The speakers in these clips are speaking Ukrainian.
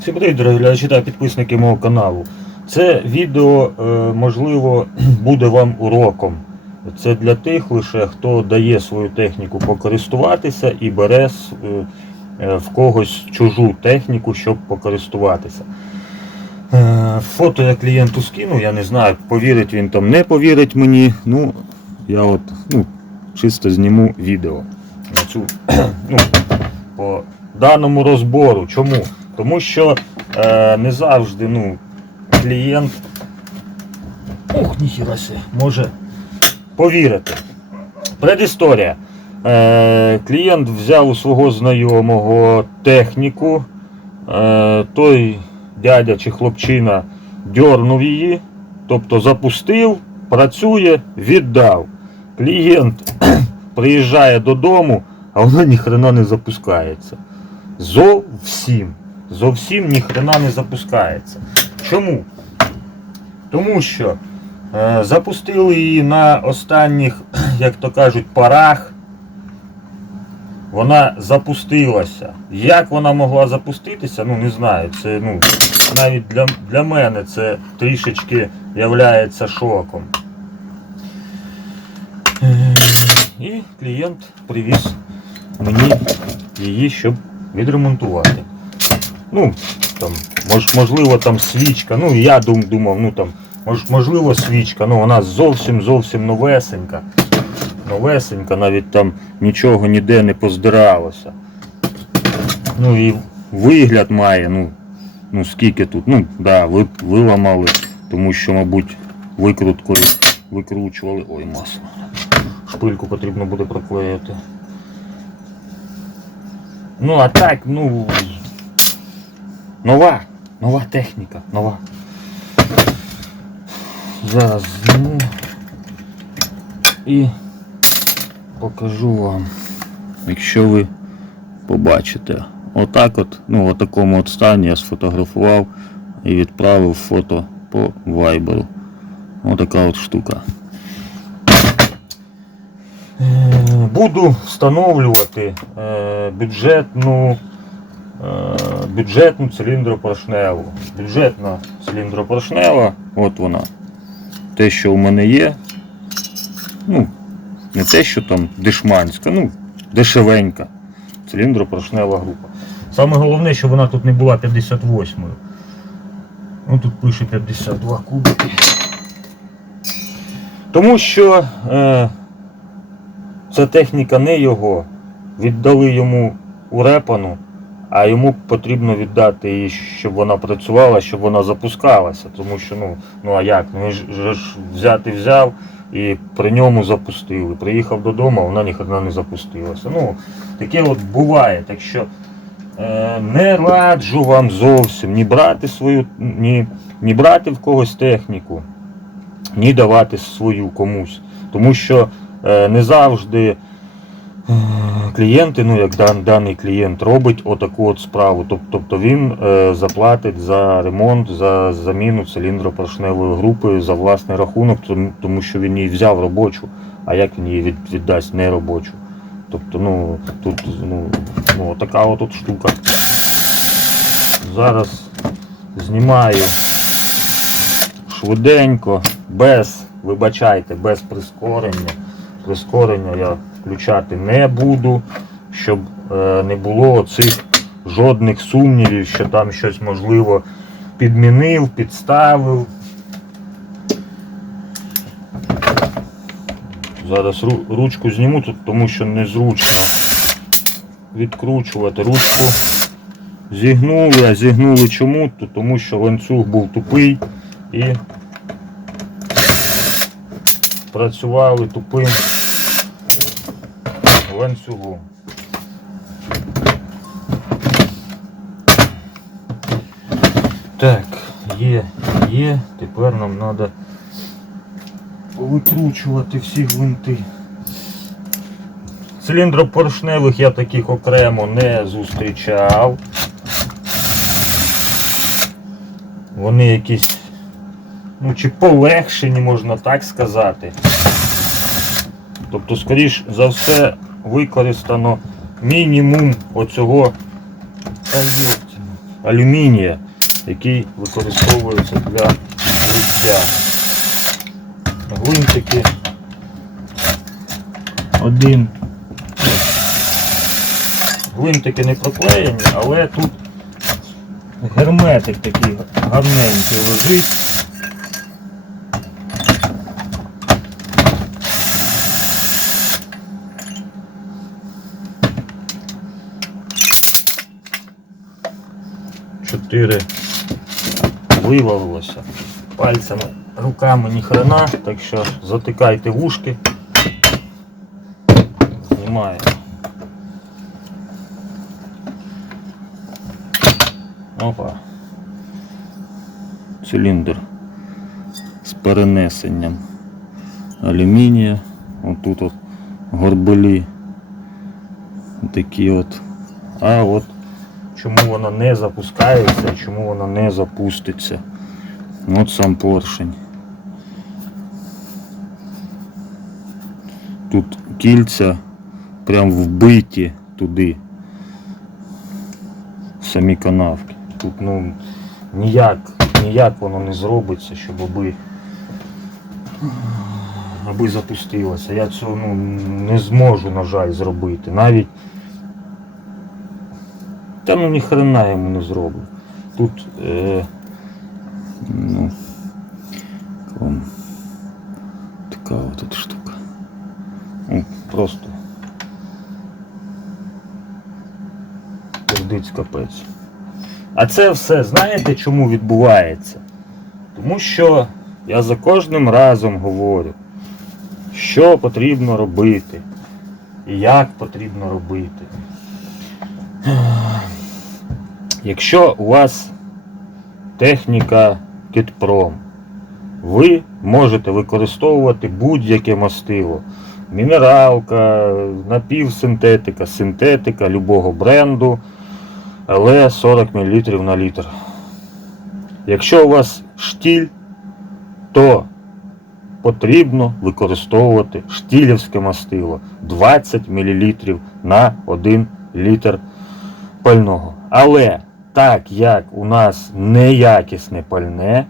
Всім привіт, дорогі глядачі та підписники мого каналу. Це відео, е, можливо, буде вам уроком. Це для тих лише, хто дає свою техніку покористуватися і бере е, е, в когось чужу техніку, щоб покористуватися. Фото я клієнту скину, я не знаю, повірить він там, не повірить мені. Ну, я от ну, чисто зніму відео цю, ну, по даному розбору. Чому? Тому що е, не завжди ну, клієнт ух, ніхіра се, може повірити. Предісторія. Е, клієнт взяв у свого знайомого техніку. Е, той дядя чи хлопчина дьорнув її, тобто запустив, працює, віддав. Клієнт приїжджає додому, а вона ніхрена не запускається. Зовсім. Зовсім ніхрена не запускається. Чому? Тому що е, запустили її на останніх, як то кажуть, парах. Вона запустилася. Як вона могла запуститися, ну не знаю. Це ну, навіть для, для мене це трішечки являється шоком. Е, І клієнт привіз мені її, щоб відремонтувати. Ну, там, мож, можливо, там свічка. Ну, я дум, думав, ну там, мож, можливо, свічка, ну вона зовсім зовсім новесенька. Новесенька, навіть там нічого ніде не поздиралося. Ну і вигляд має, ну, ну скільки тут, ну, да, ви, виламали, тому що, мабуть, викруткою викручували. Ой, масло. Шпильку потрібно буде проклеїти. Ну, а так, ну. Нова, нова техніка, нова. Зараз зніму і покажу вам, якщо ви побачите. Отак от, ну, в такому от стані я сфотографував і відправив фото по вайберу. Отака от штука. Е, Буду встановлювати е, бюджетну бюджетну циліндропоршневу. Бюджетна циліндропоршнева, от вона. Те, що у мене є. Ну, не те, що там дешманська, ну, дешевенька. Циліндропоршнева група. Саме головне, що вона тут не була 58-ю. Ну тут пише 52 кубики. Тому що е, ця техніка не його. Віддали йому у репану, а йому потрібно віддати її, щоб вона працювала, щоб вона запускалася. Тому що, ну, ну а як? Ну ж, взяти взяв і при ньому запустили. Приїхав додому, вона ніхрена не запустилася. Ну, таке от буває. Так що е, не раджу вам зовсім ні брати свою, ні, ні брати в когось техніку, ні давати свою комусь. Тому що е, не завжди клієнти, ну як дан, даний клієнт робить отаку от справу. Тобто він е, заплатить за ремонт, за заміну циліндропоршневої групи за власний рахунок, тому, що він її взяв робочу, а як він її від, віддасть не робочу. Тобто, ну, тут ну, ну, така от тут штука. Зараз знімаю швиденько, без, вибачайте, без прискорення. Прискорення я включати не буду, щоб е, не було цих жодних сумнівів, що там щось можливо підмінив, підставив. Зараз ручку зніму тут, тому що незручно відкручувати ручку. Зігнули, а зігнули чому? То Тому що ланцюг був тупий і працювали тупим ланцюгом. Так, є, є. Тепер нам треба викручувати всі гвинти. Циліндропоршневих я таких окремо не зустрічав. Вони якісь, ну чи полегшені, можна так сказати. Тобто, скоріш за все, використано мінімум оцього. Алюмінія, який використовується для лиття. Гвинтики. Один. Гвинтики не проклеєні, але тут герметик такий гарненький лежить. Чотири вивалилося. Пальцями, руками ні хрена, так що затикайте вушки. Знімаємо. Опа. Циліндр з перенесенням алюмінія. Отут от горбелі такі от. А от чому вона не запускається, чому вона не запуститься. От сам поршень. Тут кільця прям вбиті туди. Самі канавки. Тут ну ніяк, ніяк воно не зробиться, щоб аби, аби запустилося. Я цього ну, не зможу, на жаль, зробити. Навіть та ну ні хрена йому не зроблю. Тут е, ну, вам така от штука. Ну, просто пердиць капець. А це все, знаєте, чому відбувається? Тому що я за кожним разом говорю, що потрібно робити і як потрібно робити. Якщо у вас техніка Кітпром, ви можете використовувати будь-яке мастило. Мінералка, напівсинтетика, синтетика любого бренду, але 40 мл на літр. Якщо у вас штіль, то потрібно використовувати штілівське мастило 20 мл на 1 літр пального. Але так як у нас неякісне пальне,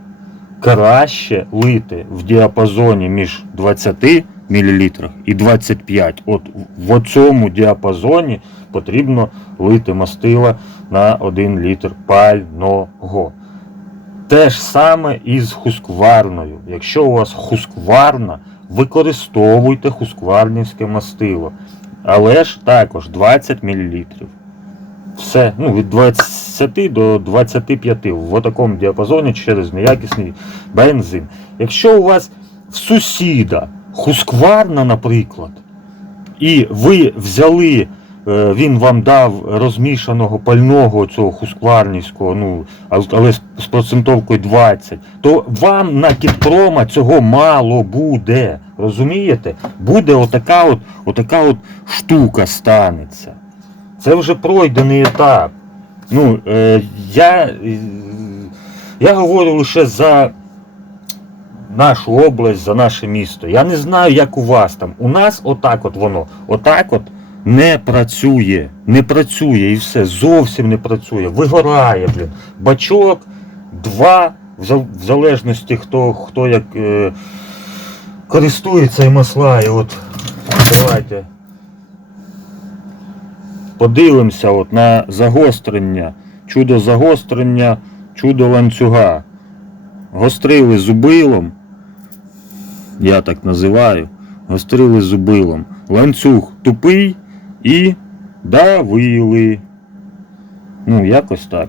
краще лити в діапазоні між 20 мл і 25. От в цьому діапазоні потрібно лити мастила на 1 літр пального. Те ж саме і з хускварною. Якщо у вас хускварна, використовуйте хускварнівське мастило. Але ж також 20 мл. Все, ну, від 20 до 25 в такому діапазоні через неякісний бензин. Якщо у вас в сусіда хускварна, наприклад, і ви взяли, е, він вам дав розмішаного пального цього хускварнівського, ну, але з процентовкою 20, то вам на кітпрома цього мало буде. Розумієте? Буде отака от, отака от штука станеться. Це вже пройдений етап. Ну, е, я, е, я говорю лише за нашу область, за наше місто. Я не знаю, як у вас там. У нас отак от воно. Отак от не працює. Не працює і все. Зовсім не працює. Вигорає, блін. Бачок, два, в залежності хто, хто як е, користується і масла. І от давайте подивимося от на загострення, чудо загострення, чудо ланцюга. Гострили зубилом, я так називаю, гострили зубилом. Ланцюг тупий і давили. Ну, якось так.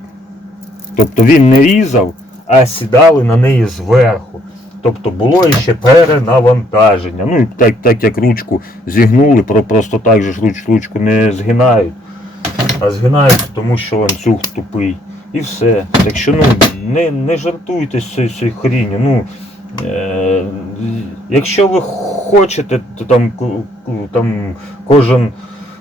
Тобто він не різав, а сідали на неї зверху. Тобто було іще перенавантаження. Ну, так, так як ручку зігнули, просто так же ж руч, ручку не згинають, а згинають, тому що ланцюг тупий. І все. Так що ну, не, не жартуйте з цією хріню. Ну, е, якщо ви хочете, то там, там кожен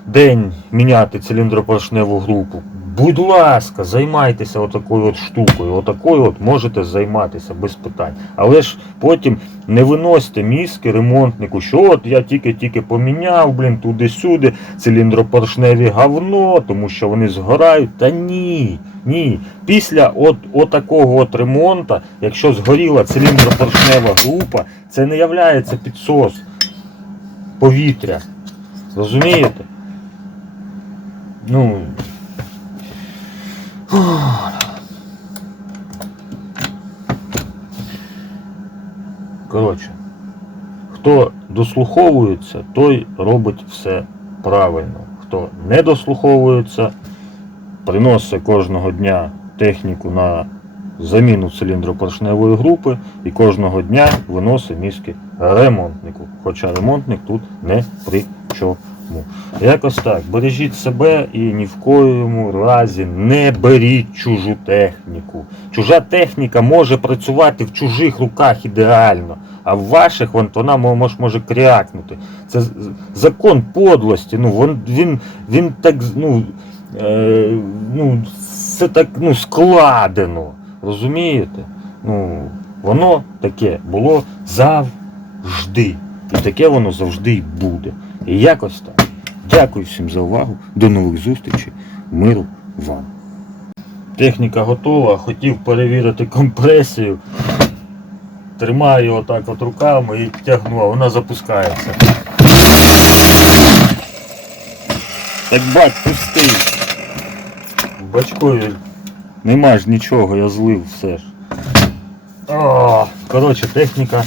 день міняти циліндропоршневу групу, Будь ласка, займайтеся отакою от штукою. Отакою от можете займатися без питань. Але ж потім не виносьте мізки ремонтнику, що от я тільки-тільки поміняв, блін, туди-сюди, циліндропоршневі говно, тому що вони згорають. Та ні, ні. Після от, от такого от ремонту, якщо згоріла циліндропоршнева група, це не являється підсос повітря. Розумієте? Ну. Коротше, хто дослуховується, той робить все правильно. Хто не дослуховується, приносить кожного дня техніку на заміну циліндропоршневої групи і кожного дня виносить мізки ремонтнику. Хоча ремонтник тут не при чому. Якось так. Бережіть себе і ні в коєму разі не беріть чужу техніку. Чужа техніка може працювати в чужих руках ідеально, а в ваших вона може, може крякнути. Це закон подлості. Ну, він, він, він так ну, е, ну, це так ну, складено. Розумієте? Ну, воно таке було завжди. І таке воно завжди й буде. І якось так. Дякую всім за увагу. До нових зустрічей. Миру вам. Техніка готова. Хотів перевірити компресію. Тримаю отак от руками і тягну, а вона запускається. Так бак пустий. Бачкові нема ж нічого, я злив все ж. Коротше, техніка,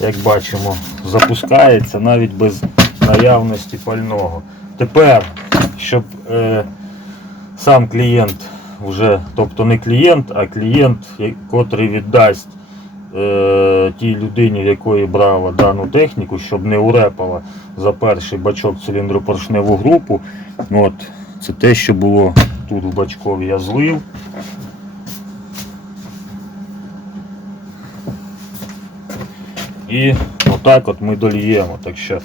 як бачимо, запускається навіть без наявності пального. Тепер, щоб е, сам клієнт вже, тобто не клієнт, а клієнт, котрий віддасть е, тій людині, в якої брала дану техніку, щоб не урепала за перший бачок циліндропоршневу групу. От, це те, що було тут в бачкові, я злив. І отак от ми доліємо. Так що,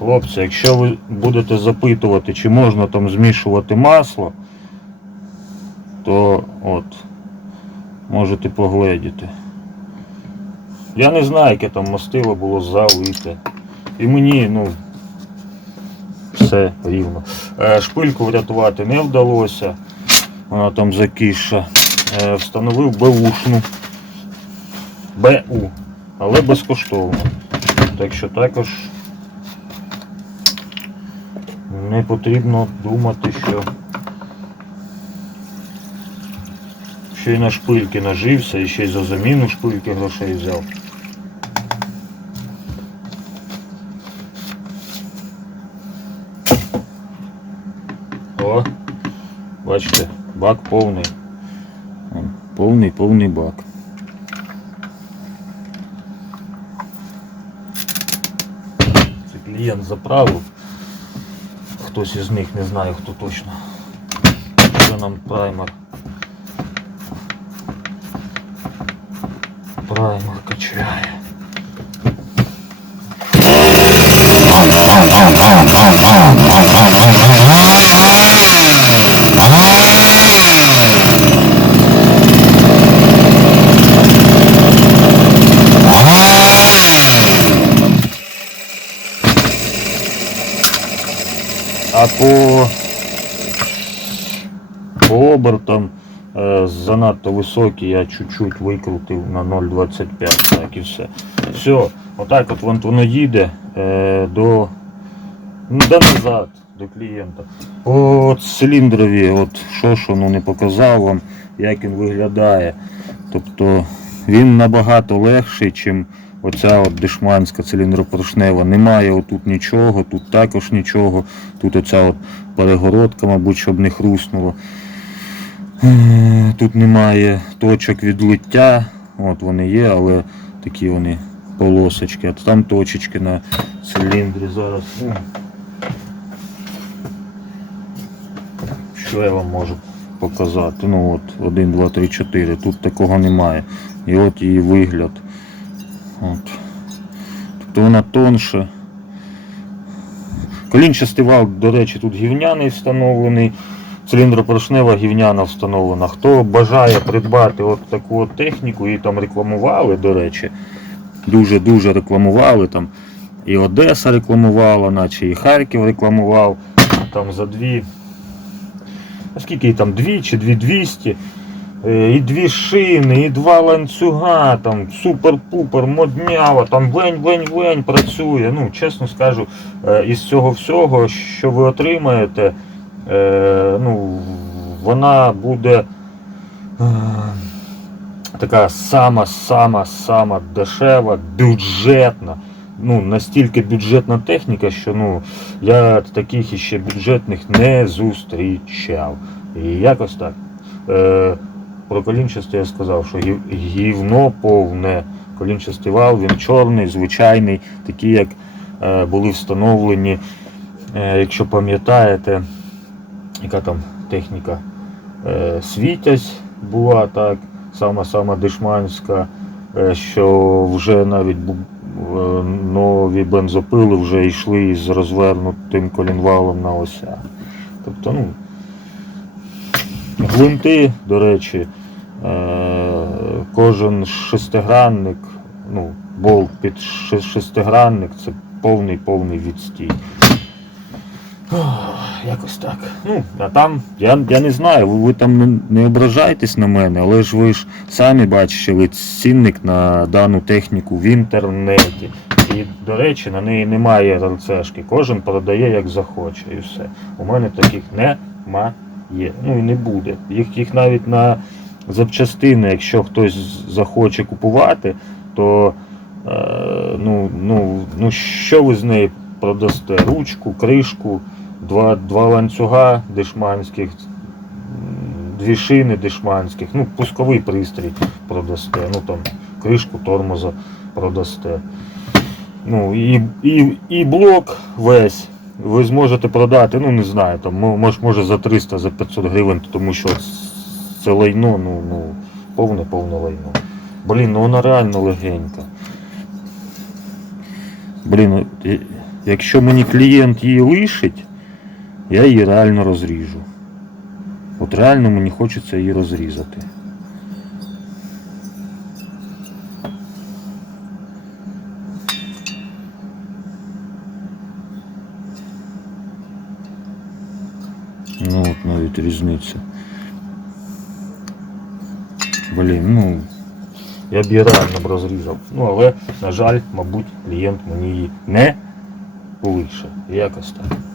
хлопці, якщо ви будете запитувати, чи можна там змішувати масло, то от, можете погледіти. Я не знаю, яке там мастило було залите. І мені, ну, все рівно. Е, Шпильку врятувати не вдалося. Вона там закиша. Е, Встановив беушну. БУ але безкоштовно. Так що також не потрібно думати, що ще й на шпильки нажився і ще й за заміну шпильки грошей взяв. О, бачите, бак повний. Повний, повний бак. Це клієнт заправив. Хтось із них не знаю хто точно. Що нам праймер качає. А по, по обертам е, занадто високі, я чуть-чуть викрутив на 0,25, так і все. Все, отак от вон- воно їде е, до, ну, до назад, до клієнта. По циліндрові, от що ж воно не показав вам, як він виглядає. Тобто він набагато легший, ніж оця от дешманська циліндропоршнева. Немає отут нічого, тут також нічого. Тут оця от перегородка, мабуть, щоб не хруснуло. Е, Тут немає точок відлиття. От вони є, але такі вони полосочки. А там точечки на циліндрі зараз. Що я вам можу показати? Ну от, 1, 2, 3, 4. Тут такого немає. І от її вигляд. От. Тобто вона тонша. Колінчастий вал, до речі, тут гівняний встановлений. Циліндропоршнева гівняна встановлена. Хто бажає придбати от таку от техніку, її там рекламували, до речі, дуже-дуже рекламували там. І Одеса рекламувала, наче і Харків рекламував. Там за дві. Скільки їй там? Дві чи дві двісті. Е, І дві шини, і два ланцюга, там супер-пупер, моднява, там вень-вень-вень працює. Ну, чесно скажу, е, із цього всього, що ви отримаєте, е, ну, вона буде е, така сама-сама-сама дешева, бюджетна. Ну, настільки бюджетна техніка, що ну, я таких іще бюджетних не зустрічав. І якось так. Е, про колінчасте я сказав, що гів- гівно повне. Колінчастий вал, він чорний, звичайний, такі, як е, були встановлені, е, якщо пам'ятаєте, яка там техніка е, світязь була так, сама-сама дешманська, е, що вже навіть е, нові бензопили вже йшли із розвернутим колінвалом на осях. Тобто, ну, гвинти, до речі, е, кожен шестигранник, ну, болт під шестигранник це повний повний відстій. Якось так. Ну, а там, я, я не знаю, ви, ви там не, не ображайтесь на мене, але ж ви ж самі бачили цінник на дану техніку в інтернеті. І, до речі, на неї немає РЦшки. Кожен продає як захоче і все. У мене таких немає. Ну і не буде. Їх, їх навіть на запчастини, якщо хтось захоче купувати, то е, ну, ну, ну що ви з неї продасте? Ручку, кришку, два, два ланцюга дешманських, дві шини дешманських, ну, пусковий пристрій продасте, ну там кришку тормоза продасте. Ну, і, і, і блок весь ви зможете продати, ну не знаю, там, мо- може за 300, за 500 гривень, тому що це лайно, ну, ну, повне повне лайно. Блін, ну вона реально легенька. Блін, якщо мені клієнт її лишить, я її реально розріжу. От реально мені хочеться її розрізати. Ну от навіть різниця. Блін, ну. Я б її реально б розрізав. Ну але, на жаль, мабуть, клієнт мені її не лише. Якось так.